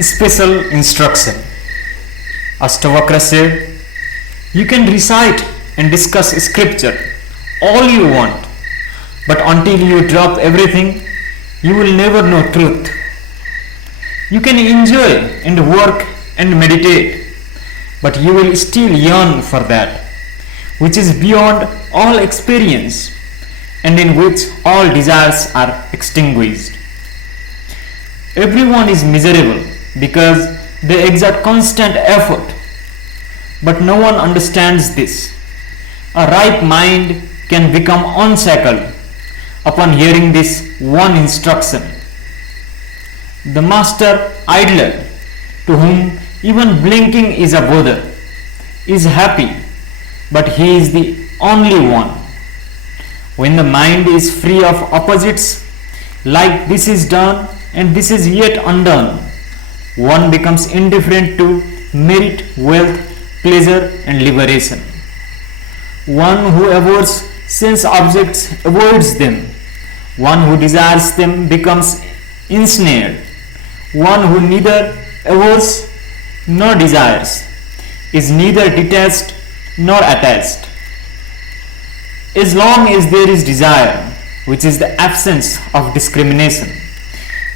Special instruction. Ashtavakra said, you can recite and discuss scripture all you want, but until you drop everything, you will never know truth. You can enjoy and work and meditate, but you will still yearn for that, which is beyond all experience and in which all desires are extinguished. Everyone is miserable because they exert constant effort, but no one understands this. A ripe mind can become unshackled upon hearing this one instruction. The master idler, to whom even blinking is a bother, is happy, but he is the only one. When the mind is free of opposites, like this is done and this is yet undone, one becomes indifferent to merit, wealth, pleasure and liberation. One who abhors sense objects avoids them. One who desires them becomes ensnared. One who neither abhors nor desires is neither detached nor attached. As long as there is desire, which is the absence of discrimination,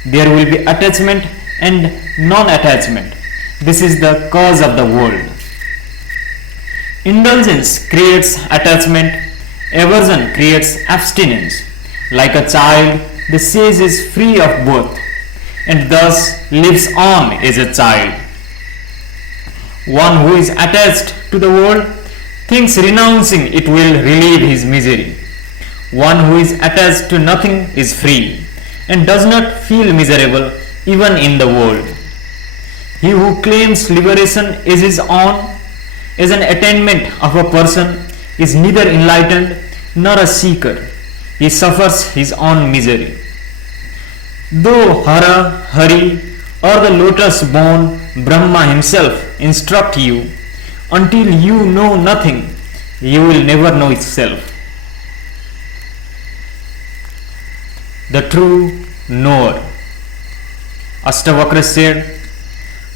there will be attachment and non-attachment. This is the cause of the world. Indulgence creates attachment, aversion creates abstinence. Like a child, the sage is free of both and thus lives on as a child. One who is attached to the world thinks renouncing it will relieve his misery. One who is attached to nothing is free and does not feel miserable even in the world. He who claims liberation as his own, as an attainment of a person, is neither enlightened nor a seeker. He suffers his own misery. Though Hara, Hari or the lotus-born Brahma himself instruct you, until you know nothing, you will never know itself. The true knower. Ashtavakra said,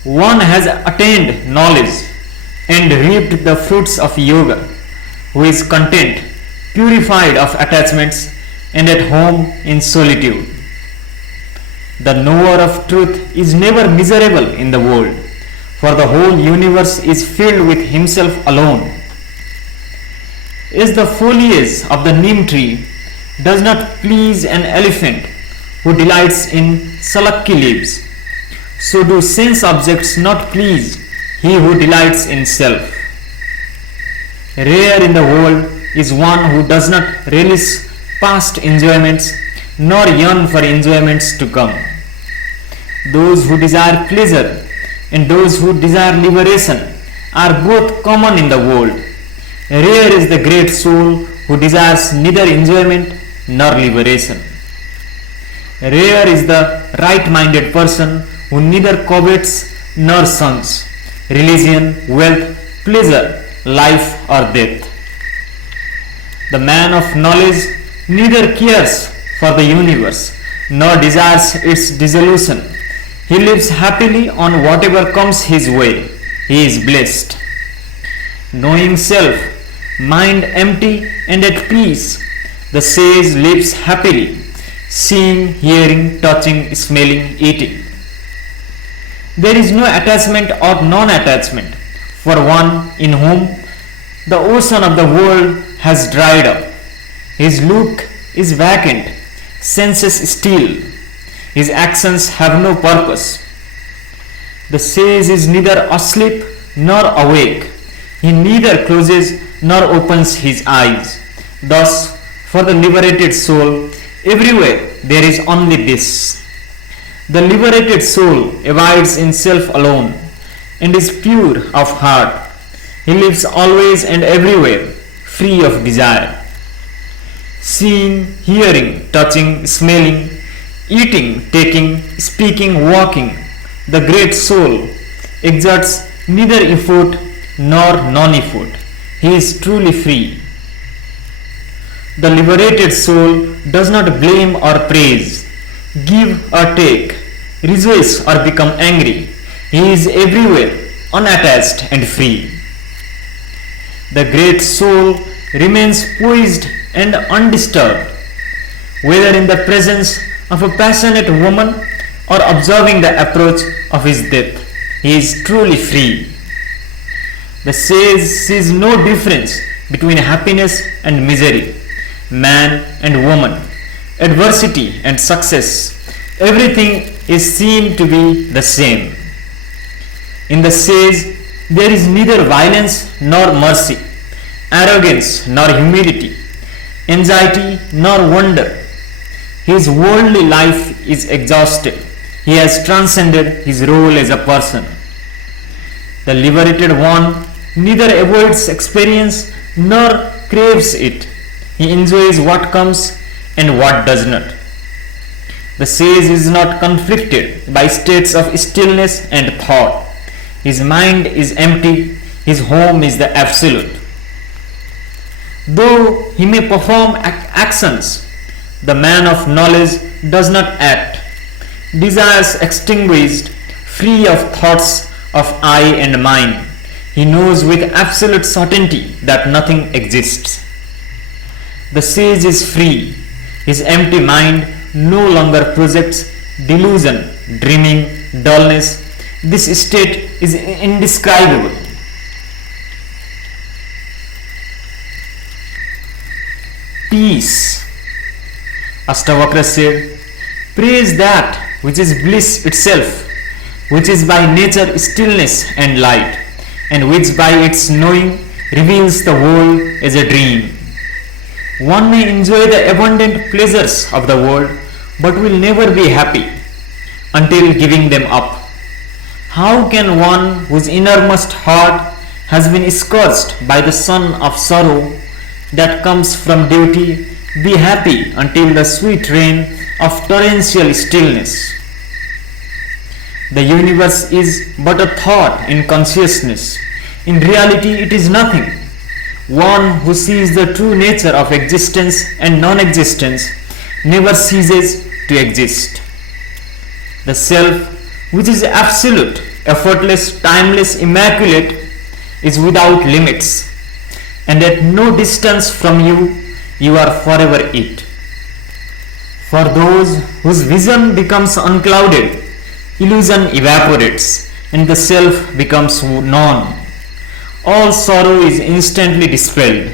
one has attained knowledge and reaped the fruits of yoga, who is content, purified of attachments and at home in solitude. The knower of truth is never miserable in the world, for the whole universe is filled with himself alone. As the foliage of the neem tree does not please an elephant who delights in salakki leaves, so do sense objects not please he who delights in self. Rare in the world is one who does not relish past enjoyments nor yearn for enjoyments to come. Those who desire pleasure and those who desire liberation are both common in the world. Rare is the great soul who desires neither enjoyment nor liberation. Rare is the right-minded person who neither covets nor shuns religion, wealth, pleasure, life or death. The man of knowledge neither cares for the universe nor desires its dissolution. He lives happily on whatever comes his way. He is blessed. Knowing self, mind empty and at peace, the sage lives happily, seeing, hearing, touching, smelling, eating. There is no attachment or non-attachment for one in whom the ocean of the world has dried up. His look is vacant, senses still. His actions have no purpose. The sage is neither asleep nor awake. He neither closes nor opens his eyes. Thus, for the liberated soul, everywhere there is only this. The liberated soul abides in self alone and is pure of heart. He lives always and everywhere, free of desire. Seeing, hearing, touching, smelling, eating, taking, speaking, walking, the great soul exerts neither effort nor non-effort. He is truly free. The liberated soul does not blame or praise, give or take, rejoice or become angry. He is everywhere, unattached and free. The great soul remains poised and undisturbed, whether in the presence of a passionate woman or observing the approach of his death. He is truly free. The sage sees no difference between happiness and misery, man and woman, adversity and success. Everything is seen to be the same. In the sage, there is neither violence nor mercy, arrogance nor humility, anxiety nor wonder. His worldly life is exhausted. He has transcended his role as a person. The liberated one neither avoids experience nor craves it. He enjoys what comes and what does not. The sage is not conflicted by states of stillness and thought. His mind is empty. His home is the absolute. Though he may perform actions, the man of knowledge does not act. Desires extinguished, free of thoughts of I and mine, he knows with absolute certainty that nothing exists. The sage is free. His empty mind no longer projects delusion, dreaming, dullness. This state is indescribable. Peace. Astavakra said, praise that which is bliss itself, which is by nature stillness and light, and which by its knowing reveals the world as a dream. One may enjoy the abundant pleasures of the world, but will never be happy until giving them up. How can one whose innermost heart has been scorched by the sun of sorrow that comes from duty be happy until the sweet rain of torrential stillness? The universe is but a thought in consciousness. In reality, it is nothing. One who sees the true nature of existence and non-existence never ceases to exist. The self, which is absolute, effortless, timeless, immaculate, is without limits, and at no distance from you, you are forever it. For those whose vision becomes unclouded, illusion evaporates, and the self becomes known. All sorrow is instantly dispelled.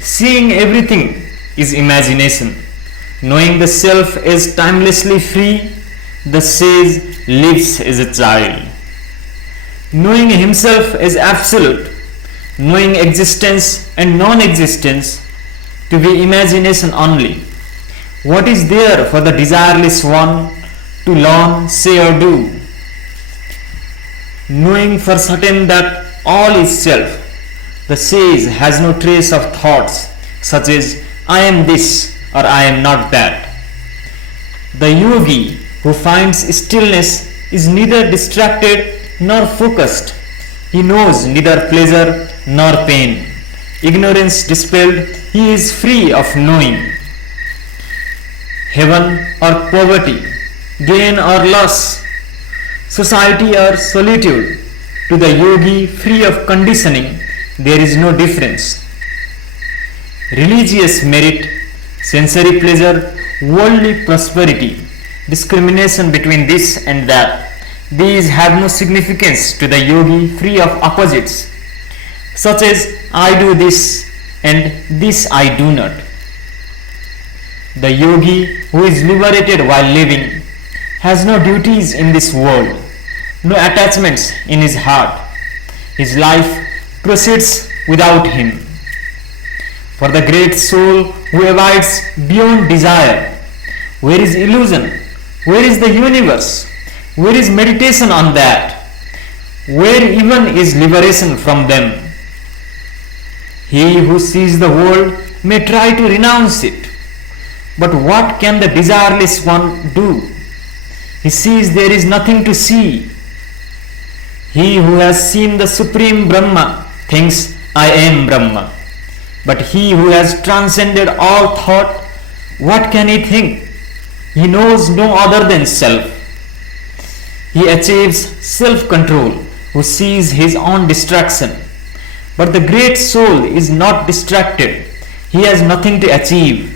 Seeing everything is imagination. Knowing the self is timelessly free, the sage lives as a child. Knowing himself as absolute, knowing existence and non-existence to be imagination only, what is there for the desireless one to learn, say or do? Knowing for certain that all is self, the sage has no trace of thoughts such as I am this or I am not that. The yogi who finds stillness is neither distracted nor focused. He knows neither pleasure nor pain. Ignorance dispelled, he is free of knowing. Heaven or poverty, gain or loss, society or solitude, to the yogi free of conditioning, there is no difference. Religious merit, sensory pleasure, worldly prosperity, discrimination between this and that, these have no significance to the yogi free of opposites, such as I do this and this I do not. The yogi who is liberated while living has no duties in this world, no attachments in his heart. His life proceeds without him. For the great soul who abides beyond desire, where is illusion? Where is the universe? Where is meditation on that? Where even is liberation from them? He who sees the world may try to renounce it, but what can the desireless one do? He sees there is nothing to see. He who has seen the Supreme Brahma thinks I am Brahma. But he who has transcended all thought, what can he think? He knows no other than self. He achieves self-control, who sees his own distraction. But the great soul is not distracted. He has nothing to achieve.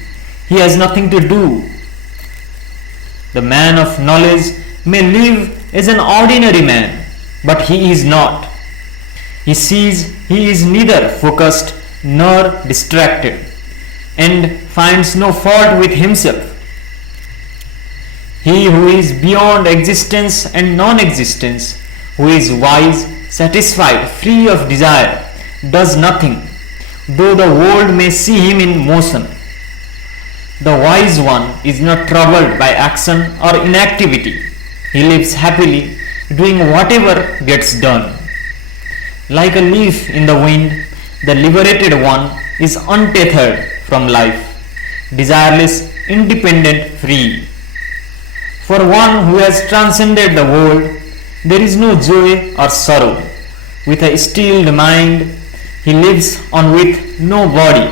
He has nothing to do. The man of knowledge may live as an ordinary man, but he is not. He sees he is neither focused nor distracted, and finds no fault with himself. He who is beyond existence and non-existence, who is wise, satisfied, free of desire, does nothing, though the world may see him in motion. The wise one is not troubled by action or inactivity. He lives happily, doing whatever gets done. Like a leaf in the wind, the liberated one is untethered from life, desireless, independent, free. For one who has transcended the world, there is no joy or sorrow. With a stilled mind, he lives on with no body.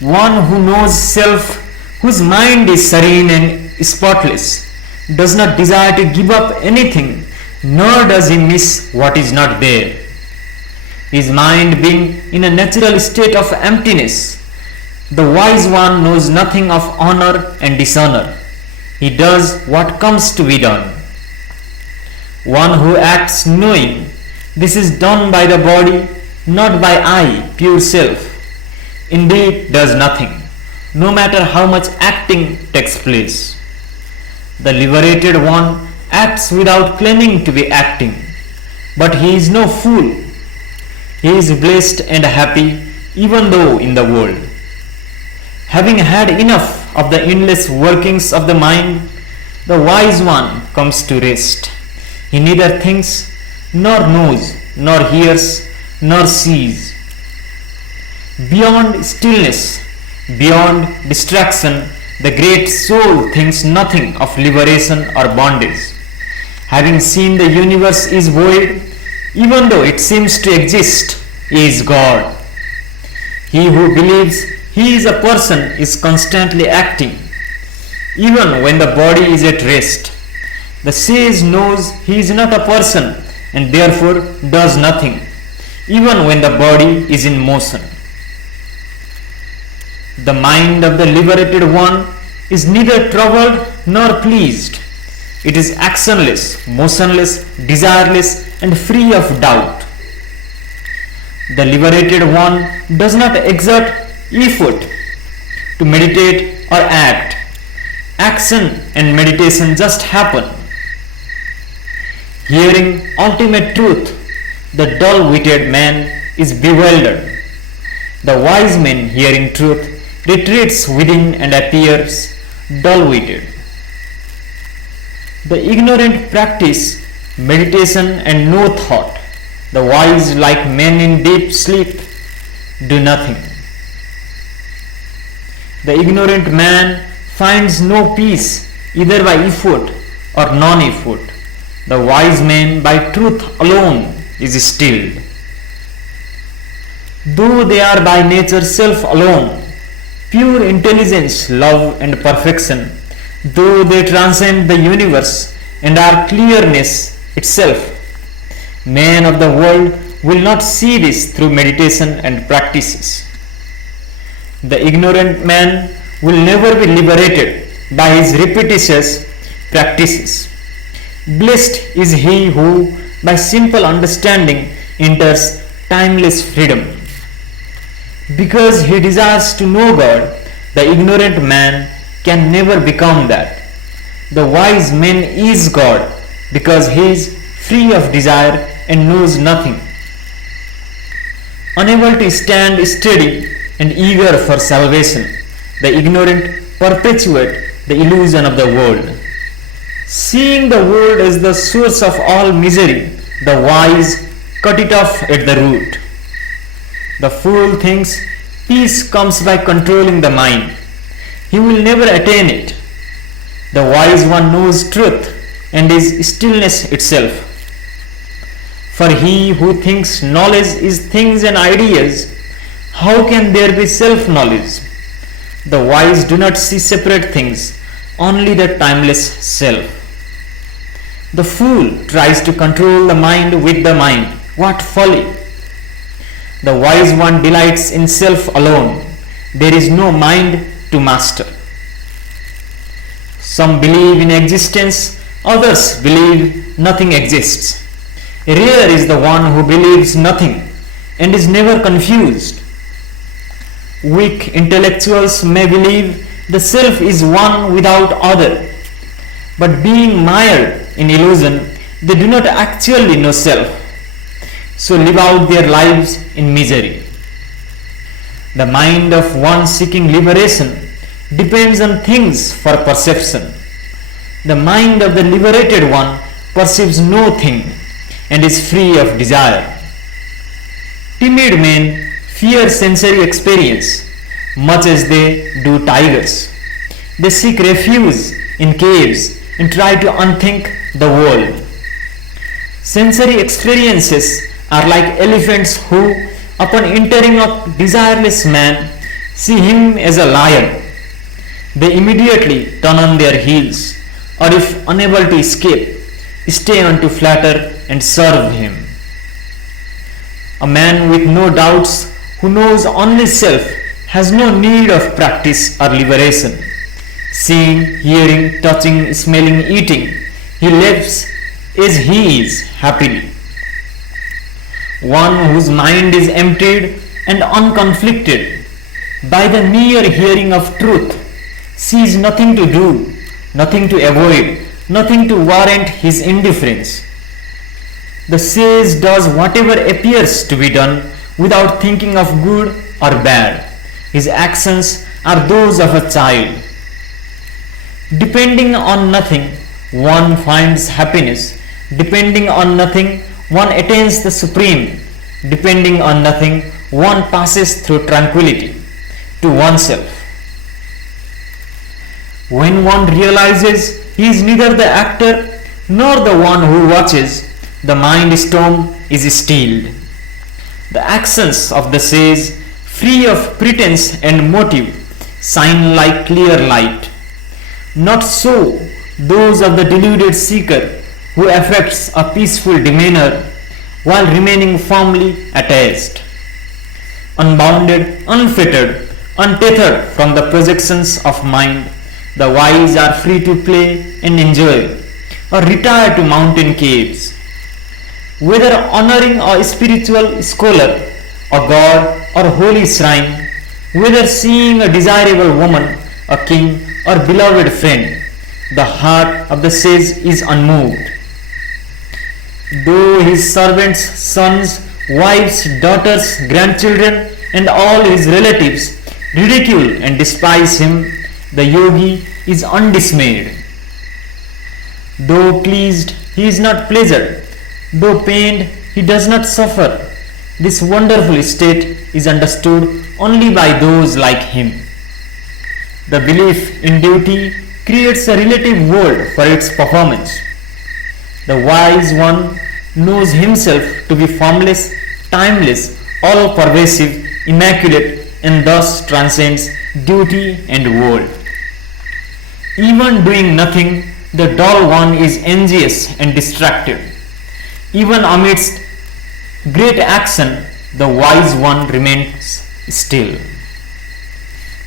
One who knows self, whose mind is serene and spotless, does not desire to give up anything, nor does he miss what is not there. His mind being in a natural state of emptiness, the wise one knows nothing of honor and dishonor. He does what comes to be done. One who acts knowing this is done by the body, not by I, pure self, indeed does nothing, no matter how much acting takes place. The liberated one acts without claiming to be acting, but he is no fool. He is blessed and happy even though in the world. Having had enough of the endless workings of the mind, the wise one comes to rest. He neither thinks, nor knows, nor hears, nor sees. Beyond stillness, beyond distraction, the great soul thinks nothing of liberation or bondage. Having seen the universe is void, even though it seems to exist, he is God. He who believes he is a person is constantly acting, even when the body is at rest. The sage knows he is not a person and therefore does nothing, even when the body is in motion. The mind of the liberated one is neither troubled nor pleased. It is actionless, motionless, desireless, and free of doubt. The liberated one does not exert effort to meditate or act. Action and meditation just happen. Hearing ultimate truth, the dull-witted man is bewildered. The wise man, hearing truth, retreats within and appears dull-witted. The ignorant practice meditation and no thought. The wise, like men in deep sleep, do nothing. The ignorant man finds no peace either by effort or non-effort. The wise man by truth alone is stilled. Though they are by nature self alone, pure intelligence, love and perfection, though they transcend the universe and are clearness itself, men of the world will not see this through meditation and practices. The ignorant man will never be liberated by his repetitious practices. Blessed is he who, by simple understanding, enters timeless freedom. Because he desires to know God, the ignorant man can never become that. The wise man is God because he is free of desire and knows nothing. Unable to stand steady and eager for salvation, the ignorant perpetuate the illusion of the world. Seeing the world as the source of all misery, the wise cut it off at the root. The fool thinks peace comes by controlling the mind. He will never attain it. The wise one knows truth and is stillness itself. For he who thinks knowledge is things and ideas, how can there be self-knowledge? The wise do not see separate things, only the timeless self. The fool tries to control the mind with the mind. What folly! The wise one delights in self alone. There is no mind to master. Some believe in existence, others believe nothing exists. Rare is the one who believes nothing and is never confused. Weak intellectuals may believe the self is one without other, but being mired in illusion, they do not actually know self, so live out their lives in misery. The mind of one seeking liberation depends on things for perception. The mind of the liberated one perceives no thing and is free of desire. Timid men fear sensory experience much as they do tigers. They seek refuge in caves and try to unthink the world. Sensory experiences are like elephants who, upon entering a desireless man, see him as a lion. They immediately turn on their heels, or if unable to escape, stay on to flatter and serve him. A man with no doubts, who knows only self, has no need of practice or liberation. Seeing, hearing, touching, smelling, eating, he lives as he is happily. One whose mind is emptied and unconflicted by the mere hearing of truth sees nothing to do, nothing to avoid, nothing to warrant his indifference. The sage does whatever appears to be done without thinking of good or bad. His actions are those of a child. Depending on nothing, one finds happiness. Depending on nothing, one attains the supreme. Depending on nothing, one passes through tranquility to oneself. When one realizes he is neither the actor nor the one who watches, the mind storm is stilled. The actions of the sage, free of pretense and motive, shine like clear light. Not so those of the deluded seeker, who affects a peaceful demeanor while remaining firmly attached. Unbounded, unfettered, untethered from the projections of mind, the wise are free to play and enjoy, or retire to mountain caves. Whether honoring a spiritual scholar, a god, or holy shrine, whether seeing a desirable woman, a king, or beloved friend, the heart of the sage is unmoved. Though his servants, sons, wives, daughters, grandchildren, and all his relatives ridicule and despise him, the yogi is undismayed. Though pleased, he is not pleasured. Though pained, he does not suffer. This wonderful state is understood only by those like him. The belief in duty creates a relative world for its performance. The wise one knows himself to be formless, timeless, all-pervasive, immaculate, and thus transcends duty and world. Even doing nothing, the dull one is envious and distracted. Even amidst great action, the wise one remains still.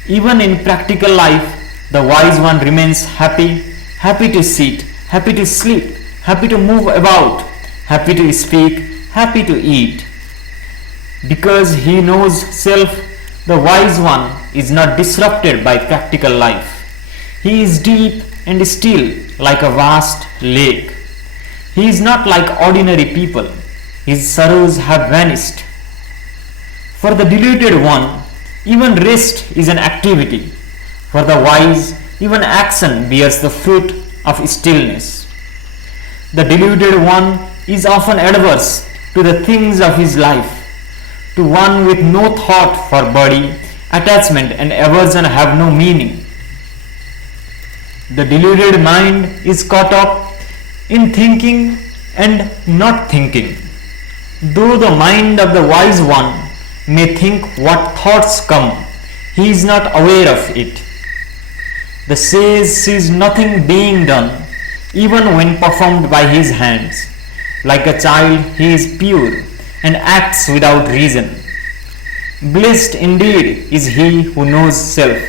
Even in practical life, the wise one remains happy, happy to sit, happy to sleep, happy to move about, happy to speak, happy to eat. Because he knows self, the wise one is not disrupted by practical life. He is deep and still like a vast lake. He is not like ordinary people. His sorrows have vanished. For the deluded one, even rest is an activity. For the wise, even action bears the fruit of stillness. The deluded one is often adverse to the things of his life. To one with no thought for body, attachment and aversion have no meaning. The deluded mind is caught up in thinking and not thinking. Though the mind of the wise one may think what thoughts come, he is not aware of it. The sage sees nothing being done, even when performed by his hands. Like a child, he is pure and acts without reason. Blessed indeed is he who knows self.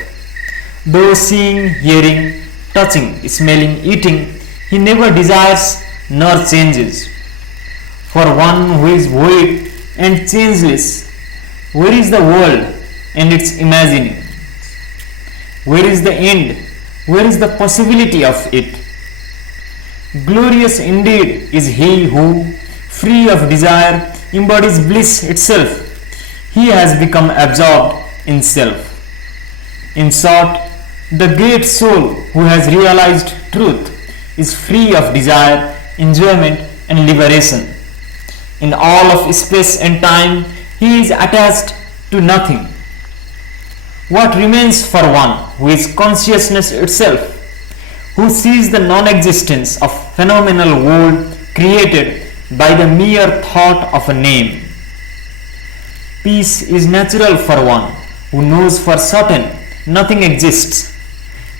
Though seeing, hearing, touching, smelling, eating, he never desires nor changes. For one who is void and changeless, where is the world and its imagining? Where is the end? Where is the possibility of it? Glorious indeed is he who, free of desire, embodies bliss itself. He has become absorbed in self. In short, the great soul who has realized truth is free of desire, enjoyment, and liberation. In all of space and time, he is attached to nothing. What remains for one who is consciousness itself, who sees the non-existence of phenomenal world created by the mere thought of a name? Peace is natural for one who knows for certain nothing exists,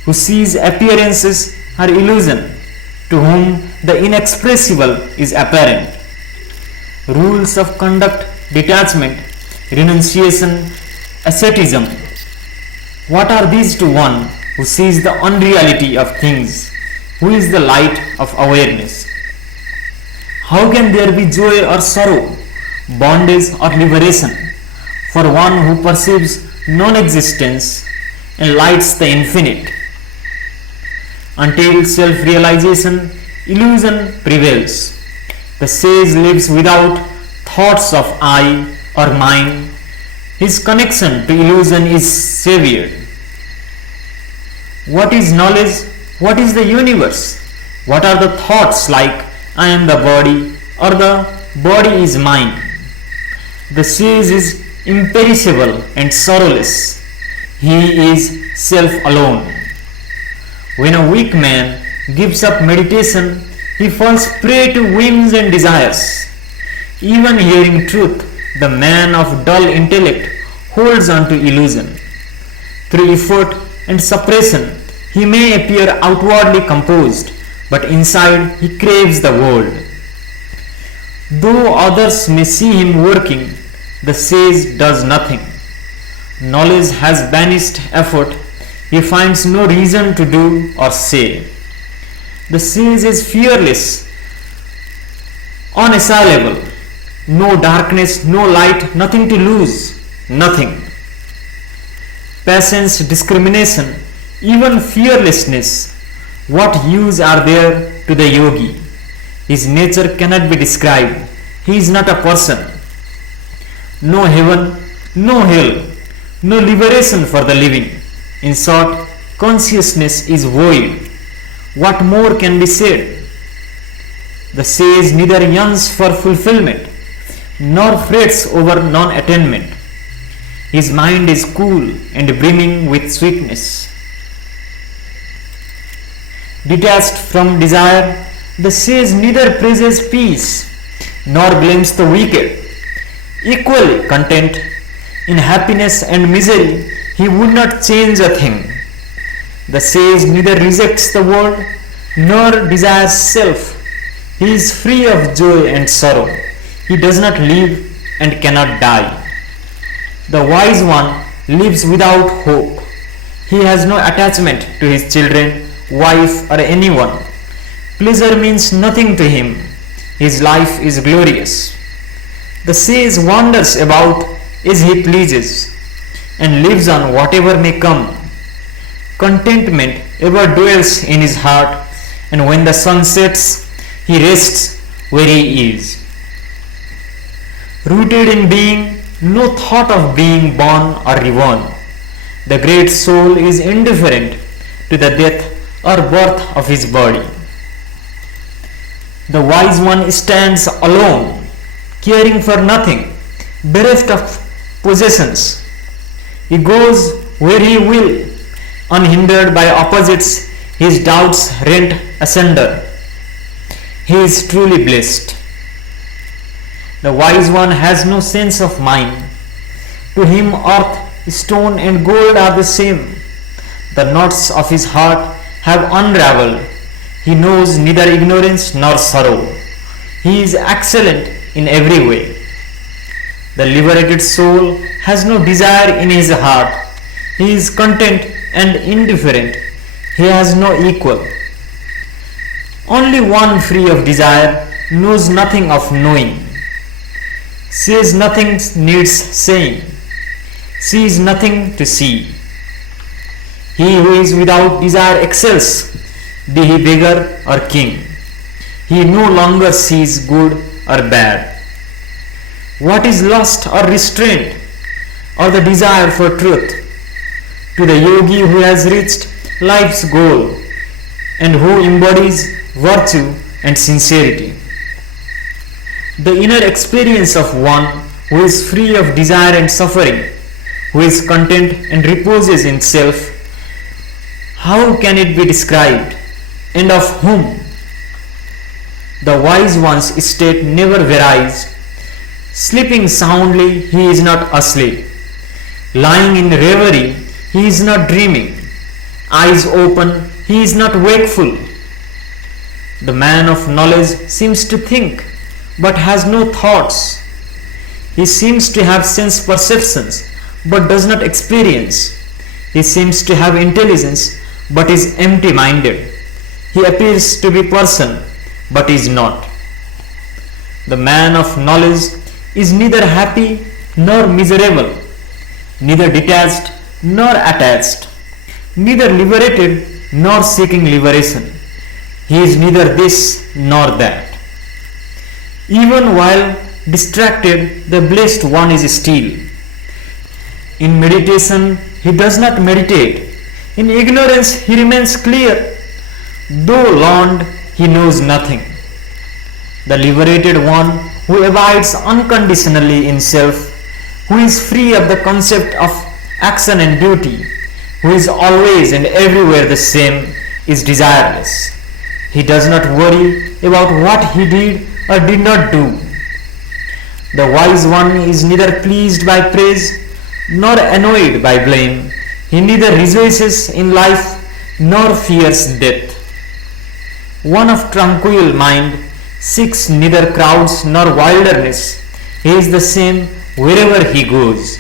who sees appearances are illusion, to whom the inexpressible is apparent. Rules of conduct, detachment, renunciation, asceticism, what are these to one who sees the unreality of things, who is the light of awareness? How can there be joy or sorrow, bondage or liberation, for one who perceives non-existence and lights the infinite? Until self-realization, illusion prevails. The sage lives without thoughts of I or mine. His connection to illusion is severed. What is knowledge? What is the universe? What are the thoughts like I am the body or the body is mine? The sage is imperishable and sorrowless. He is self alone. When a weak man gives up meditation, he falls prey to whims and desires. Even hearing truth, the man of dull intellect holds on to illusion. Through effort and suppression, he may appear outwardly composed, but inside he craves the world. Though others may see him working, the sage does nothing. Knowledge has banished effort. He finds no reason to do or say. The sage is fearless, unassailable. No darkness, no light, nothing to lose, nothing. Patience, discrimination, even fearlessness, what use are there to the yogi? His nature cannot be described. He is not a person. No heaven, no hell, no liberation for the living. In short, consciousness is void. What more can be said? The sage neither yearns for fulfillment nor frets over non-attainment. His mind is cool and brimming with sweetness. Detached from desire, the sage neither praises peace nor blames the wicked. Equally content in happiness and misery, he would not change a thing. The sage neither rejects the world nor desires self. He is free of joy and sorrow. He does not live and cannot die. The wise one lives without hope. He has no attachment to his children, wife, or anyone. Pleasure means nothing to him. His life is glorious. The sage wanders about as he pleases and lives on whatever may come. Contentment ever dwells in his heart, and when the sun sets, he rests where he is. Rooted in being, no thought of being born or reborn. The great soul is indifferent to the death or birth of his body. The wise one stands alone, caring for nothing, bereft of possessions. He goes where he will, unhindered by opposites, his doubts rent asunder. He is truly blessed. The wise one has no sense of mind. To him earth, stone and gold are the same. The knots of his heart have unraveled. He knows neither ignorance nor sorrow. He is excellent in every way. The liberated soul has no desire in his heart. He is content and indifferent. He has no equal. Only one free of desire knows nothing of knowing, says nothing needs saying, sees nothing to see. He who is without desire excels, be he beggar or king. He no longer sees good or bad. What is lust or restraint, or the desire for truth? To the yogi who has reached life's goal and who embodies virtue and sincerity. The inner experience of one who is free of desire and suffering, who is content and reposes in self, how can it be described, and of whom? The wise one's state never varies. Sleeping soundly, he is not asleep. Lying in reverie, he is not dreaming. Eyes open, he is not wakeful. The man of knowledge seems to think, but has no thoughts. He seems to have sense perceptions, but does not experience. He seems to have intelligence, but is empty-minded. He appears to be person, but is not. The man of knowledge is neither happy nor miserable, neither detached nor attached, neither liberated nor seeking liberation. He is neither this nor that. Even while distracted, the blessed one is still. In meditation, he does not meditate. In ignorance, he remains clear. Though learned, he knows nothing. The liberated one who abides unconditionally in self, who is free of the concept of action and duty, who is always and everywhere the same, is desireless. He does not worry about what he did or did not do. The wise one is neither pleased by praise nor annoyed by blame. He neither rejoices in life nor fears death. One of tranquil mind seeks neither crowds nor wilderness. He is the same wherever he goes.